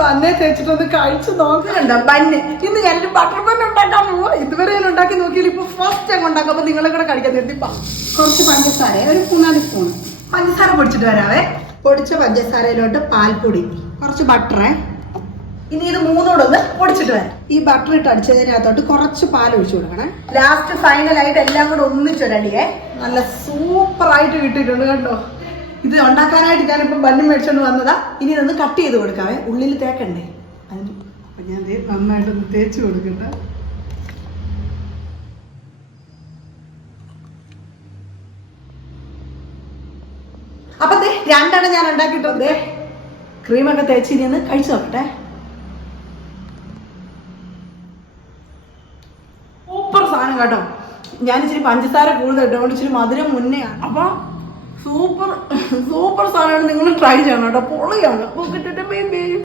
ബന്നെ തേച്ചിട്ടൊന്ന് കഴിച്ചു നോക്കുന്നുണ്ടോ ബന്ന്. ഇന്ന് ഞാൻ ബട്ടർ ബന്ന് ഉണ്ടാക്കാൻ പോവാ. ഇതുവരെ ഞാൻ ഉണ്ടാക്കി നോക്കിയില്ല. ഇപ്പൊ ഫസ്റ്റ് അങ്ങ് ഉണ്ടാക്കാം നിങ്ങളെ കൂടെ കഴിക്കാൻ നിർത്തിപ്പാ കുറച്ച് പഞ്ചസാര ഒരു മൂന്നാൽ സ്പൂൺ പഞ്ചസാര പൊടിച്ചിട്ട് വരാവേ. പൊടിച്ച പഞ്ചസാരയിലോട്ട് പാൽപ്പൊടി കുറച്ച് ബട്ടറേ ഇനി ഇത് മൂന്നോടൊന്ന് പൊടിച്ചിട്ട് വരാം. ഈ ബട്ടർ ഇട്ട് അടിച്ചതിനകത്തോട്ട് കുറച്ച് പാൽ ഒഴിച്ചു കൊടുക്കണേ. ലാസ്റ്റ് ഫൈനൽ ആയിട്ട് എല്ലാം കൂടെ ഒന്നിച്ചൊരടിയേ. നല്ല സൂപ്പർ ആയിട്ട് കിട്ടിയിട്ടുണ്ട് കണ്ടോ? ഇത് ഉണ്ടാക്കാനായിട്ട് ഞാനിപ്പോൾ ബന്ന് മേടിച്ചോണ്ട് വന്നതാ. ഇനി ഇതൊന്ന് കട്ട് ചെയ്ത് കൊടുക്കാവേ. ഉള്ളിൽ തേക്കണ്ടേ? അതിന് ഞാൻ നന്നായിട്ടൊന്ന് തേച്ച് കൊടുക്കണ്ട അപ്പൊ ദേ രണ്ടെണ്ണം ഞാൻ ദേ ക്രീമൊക്കെ തേച്ച് ഇനി ഒന്ന് കഴിച്ചു നോക്കട്ടെ. സൂപ്പർ സാധനം കേട്ടോ. ഞാൻ ഇച്ചിരി പഞ്ചസാര കൂടുതൽ ഇട്ടുകൊണ്ട് ഇച്ചിരി മധുരം മുന്നേ അപ്പൊ സൂപ്പർ സൂപ്പർ സാധനമാണ്. നിങ്ങൾ ട്രൈ ചെയ്യണം കേട്ടോ. പൊളിയാണ്. ഉപ്പിട്ടിട്ട്